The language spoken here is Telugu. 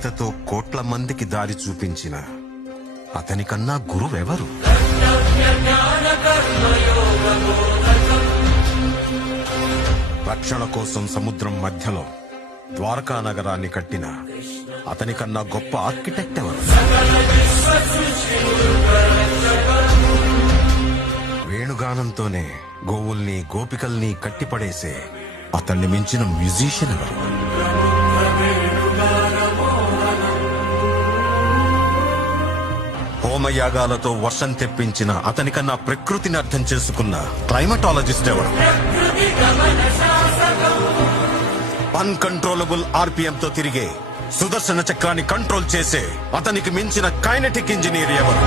గీతతో కోట్ల మందికి దారి చూపించిన అతనికన్నా గురువెవరు? రక్షణ కోసం సముద్రం మధ్యలో ద్వారకా నగరాన్ని కట్టిన అతనికన్నా గొప్ప ఆర్కిటెక్ట్ ఎవరు? వేణుగానంతోనే గోవుల్ని గోపికల్ని కట్టిపడేసే అతన్ని మించిన మ్యూజిషియన్ ఎవరు? హోమయాగాలతో వర్షం తెప్పించిన అతనికన్నా ప్రకృతిని అర్థం చేసుకున్న క్లైమటాలజిస్ట్ ఎవరు? అన్కంట్రోలబుల్ ఆర్పిఎం తో తిరిగే సుదర్శన చక్రాన్ని కంట్రోల్ చేసే అతనికి మించిన కైనెటిక్ ఇంజనీర్ ఎవరు?